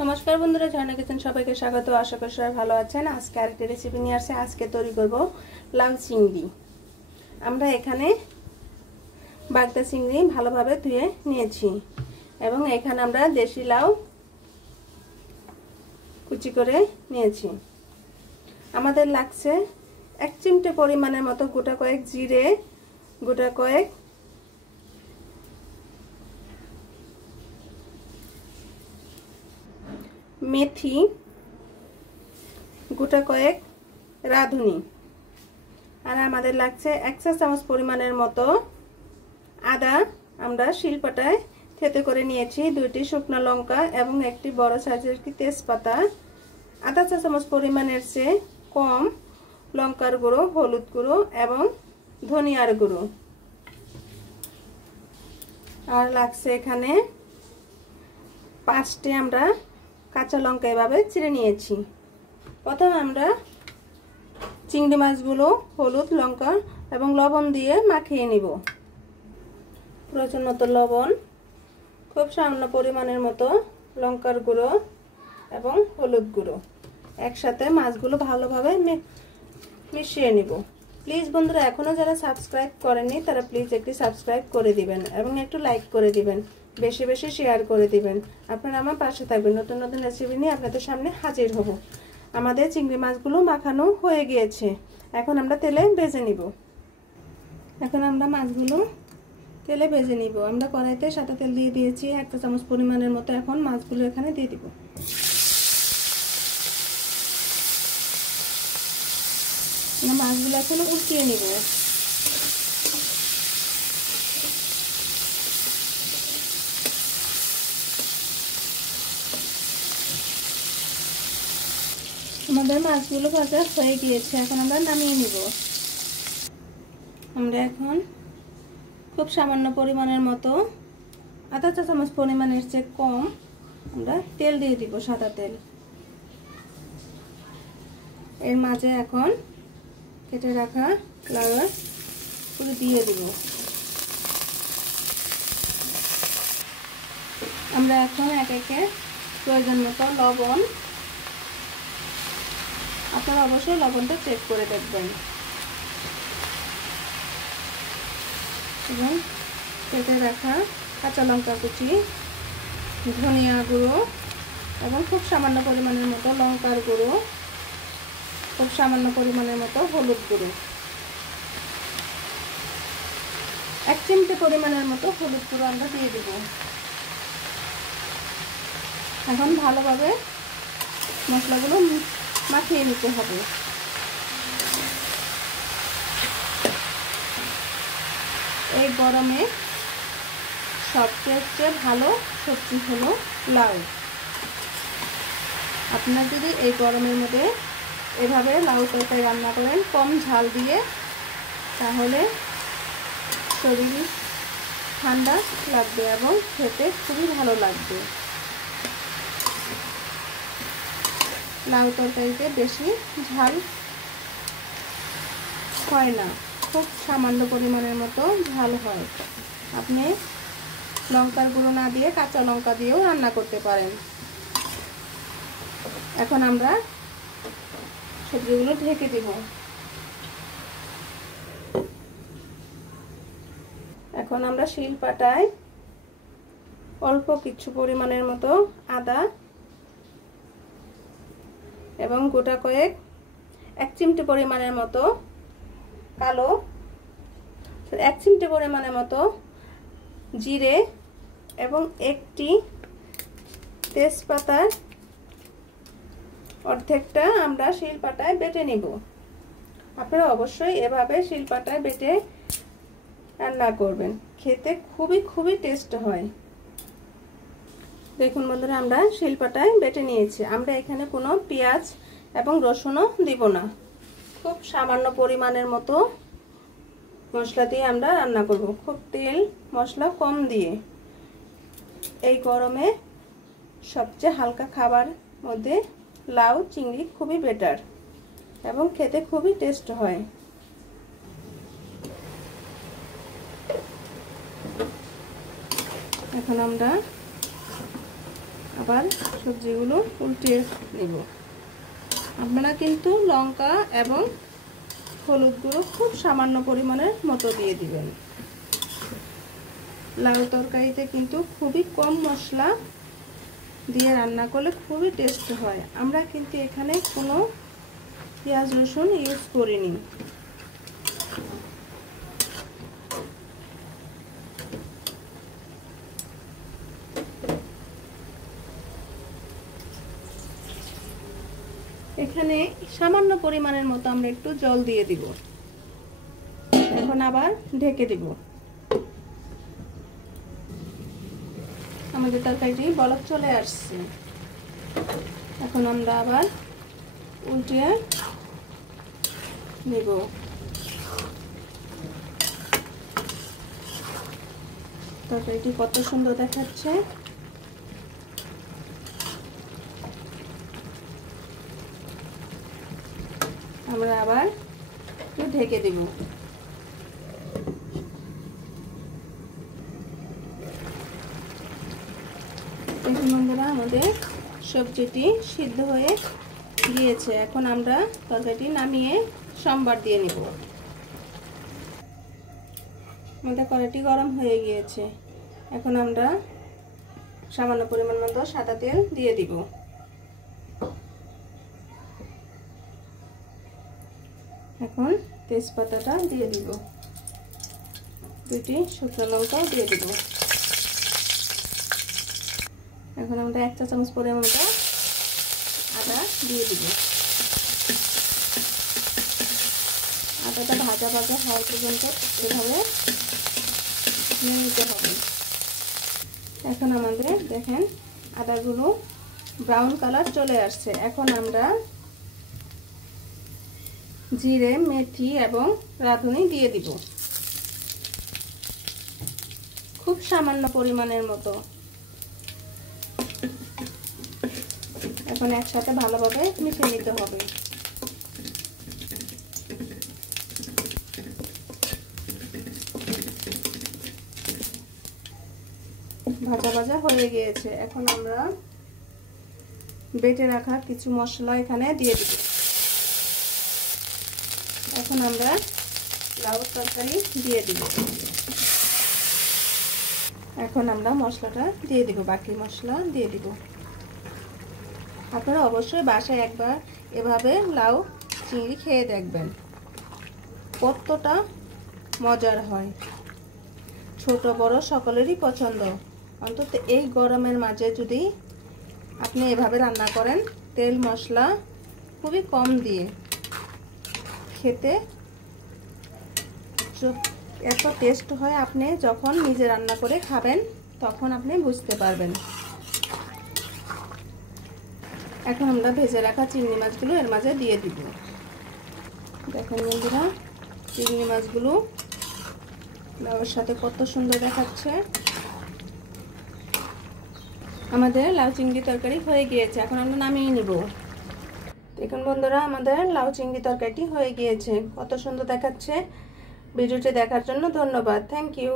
नमस्कार बंधुरा झर्णा किचेन सबाइके स्वागत। आशा करी सबाई भालो आछेन। आजके आरेकटा रेसिपि निये आसछि। आजके तैरि करब लाउ चिंगड़ी। आमरा एखाने बागदा चिंगड़ी भालोभाबे धुए नियेछि एबं एखाने आमरा देशी लाउ कुचि करे नियेछि। आमादेर लागছে एक चिमटे परिमाणेर मतो गोटा कयेक जिरे, गोटा कयेक मेथी, गोटा कयेक राधुनी और आमादेर लागছে एक चा चामच परिमाणेर मतो आदा आमरा शिलपाटाय থেতে করে নিয়েছি। দুইটি শুকনো লঙ্কা এবং একটি বড় সাইজের কি তেজপাতা, আধা চা চামচ পরিমাণের চেয়ে কম লঙ্কার গুঁড়ো, হলুদ গুঁড়ো এবং ধনিয়ার গুঁড়ো। আর লাগছে এখানে 5টি আমরা কাঁচা লঙ্কা এভাবে চিড়ে নিয়েছি। প্রথমে আমরা চিংড়ি মাছগুলো হলুদ, লঙ্কা এবং লবণ দিয়ে মাখিয়ে নিব। প্রয়োজন মতো লবণ, খুব সামান্য পরিমাণের মতো লঙ্কার গুঁড়ো এবং হলুদ গুঁড়ো একসাথে মাছগুলো ভালোভাবে মিশিয়ে নিব। প্লিজ বন্ধুরা এখনো যারা সাবস্ক্রাইব করেননি তারা প্লিজ একটি সাবস্ক্রাইব করে দিবেন এবং একটু লাইক করে দিবেন, বেশি বেশি শেয়ার করে দিবেন। আপনারা আমার পাশে থাকবেন। নতুন নতুন রেসিপি নিয়ে আপনাদের সামনে হাজির হব। আমাদের চিংড়ি মাছগুলো মাখানো হয়ে গিয়েছে। এখন আমরা তেলে ভেজে নিব। এখন আমরা মাছগুলো তেলে ভেজে নিব। আমরা কড়াইতে সাদা তেল দিয়ে দিয়েছি 1 চা চামচ পরিমাণের মতো। এখন মাছগুলো এখানে দিয়ে দিব। মাছগুলো এখন উল্টিয়ে নিব। আমাদের মাছগুলো ভাজা হয়ে গিয়েছে। এখন আমরা নামিয়ে নিব। আমরা এখন খুব সামান্য পরিমাণের মতো আধা চা চামচ পরিমাণের চেয়ে কম আমরা তেল দিয়ে দিব, সাদা তেল। এর মাঝে এখন কেটে রাখা লাউ পুরো দিয়ে দিব। আমরা এখন এক একে প্রয়োজন মতো লবণ, আপনারা অবশ্যই লবণটা চেক করে দেখবেন, এবং কেটে রাখা কাঁচা লঙ্কা কুচি, ধনিয়া গুঁড়ো এবং খুব সামান্য পরিমাণের মতো লঙ্কার গুঁড়ো, খুব সামান্য পরিমাণের মতো হলুদ গুঁড়ো, 1 চিমটে পরিমাণের মতো হলুদ গুঁড়ো আমরা দিয়ে দেব। এখন ভালোভাবে মশলাগুলো মাখিয়ে নিতে হবে। এই গরমে সবচেয়ে ভালো সবজি হলো লাউ। আপনারা যদি এই গরমের মধ্যে এভাবে লাউ তরকারি রান্না করেন কম ঝাল দিয়ে, তাহলে শরীর ঠান্ডা লাগবে এবং খেতে খুবই ভালো লাগবে। লাউ তরকারিতে বেশি ঝাল হয় না, খুব সামান্য পরিমাণের মতো ঝাল হয়। আপনি লঙ্কার গুঁড়ো না দিয়ে কাঁচা লঙ্কা দিয়েও রান্না করতে পারেন। এখন আমরা সবজিগুলো ঢেকে দেব। এখন আমরা শিলপাটায় অল্প কিছু পরিমাণের মতো আদা এবং গোটা কয়েক 1 চিমটে পরিমাণের মতো কালো, 1 চিমটে পরিমাণের মতো জিরে এবং একটি তেজপাতার অর্ধেকটা আমরা শিলপাটায় বেটে নিব। আপনারা অবশ্যই এভাবে শিলপাটায় বেটে রান্না করবেন, খেতে খুবই টেস্ট হয়। দেখুন বন্ধুরা, আমরা শিলপাটায় বেটে নিয়েছি। আমরা এখানে কোনো পেঁয়াজ এবং রসুনও দিব না, খুব সামান্য পরিমাণের মতো মশলা দিয়ে আমরা রান্না করব, খুব তেল মশলা কম দিয়ে। এই গরমে সবচেয়ে হালকা খাবার মধ্যে লাউ চিংড়ি খুবই বেটার এবং খেতে খুবই টেস্ট হয়। এখন আমরা আবার সবজিগুলো উল্টিয়ে নেব। আপনারা কিন্তু লঙ্কা এবং হলুদ গুঁড়ো খুব সামান্য পরিমাণের মতো দিয়ে দিবেন। লাউ তরকারিতে কিন্তু খুবই কম মশলা দিয়ে রান্না করলে খুবই টেস্ট হয়। আমরা কিন্তু এখানে কোনো পেঁয়াজ রসুন ইউজ করিনি। এখানে সামান্য পরিমাণের মতো আমরা একটু জল দিয়ে দিব। এখন আবার ঢেকে দিব। আমাদের তরকারিটি বলক চলে আসছে। এখন আমরা আবার উল্টিয়ে নিব। তরকারিটি কত সুন্দর দেখাচ্ছে। আমরা আবার একটু ঢেকে দিব। দেখুন বন্ধুরা, আমাদের সবজিটি সিদ্ধ হয়ে গিয়েছে। এখন আমরা তরকারিটি নামিয়ে সম্বার দিয়ে নিব। আমাদের কড়াইটি গরম হয়ে গিয়েছে। এখন আমরা সামান্য পরিমাণ মতো সাদা তেল দিয়ে দিব। এখন তেজপাতাটা দিয়ে দিব। দুটি শুকনো লঙ্কা দিয়ে দিব। এখন আমরা 1 চা চামচ পরিমাণ আদা দিয়ে দিব। আদাটা ভাজা ভাজা হওয়া পর্যন্ত এভাবে নিতে হবে। এখন আমাদের দেখেন আদাগুলো ব্রাউন কালার চলে আসছে। এখন আমরা জিরে, মেথি এবং রাঁধুনি দিয়ে দিব, খুব সামান্য পরিমাণের মতো। এখন একসাথে ভালোভাবে মিশিয়ে নিতে হবে। ভাজা ভাজা হয়ে গিয়েছে। এখন আমরা বেটে রাখা কিছু মশলা এখানে দিয়ে দিব। এখন আমরা লাউ তরকারি দিয়ে দিব। এখন আমরা মশলাটা দিয়ে দিব, বাকি মশলা দিয়ে দিব। আপনারা অবশ্যই বাসায় একবার এভাবে লাউ চিংড়ি খেয়ে দেখবেন, কতটা মজার হয়। ছোট বড় সকলেরই পছন্দ। অন্তত এই গরমের মাঝে যদি আপনি এভাবে রান্না করেন, তেল মশলা খুবই কম দিয়ে, খেতে এত টেস্ট হয়। আপনি যখন নিজে রান্না করে খাবেন তখন আপনি বুঝতে পারবেন। এখন আমরা ভেজে রাখা চিংড়ি মাছগুলো এর মাঝে দিয়ে দিব। দেখেন বন্ধুরা, চিংড়ি মাছগুলো লাউয়ের সাথে কত সুন্দর দেখাচ্ছে। আমাদের লাউ চিংড়ি তরকারি হয়ে গিয়েছে। এখন আমরা নামিয়ে নিব। দেখুন বন্ধুরা, আমাদের লাউ চিংড়ি তরকারিটি হয়ে গিয়েছে, কত সুন্দর দেখাচ্ছে। ভিডিওটি দেখার জন্য ধন্যবাদ। Thank you.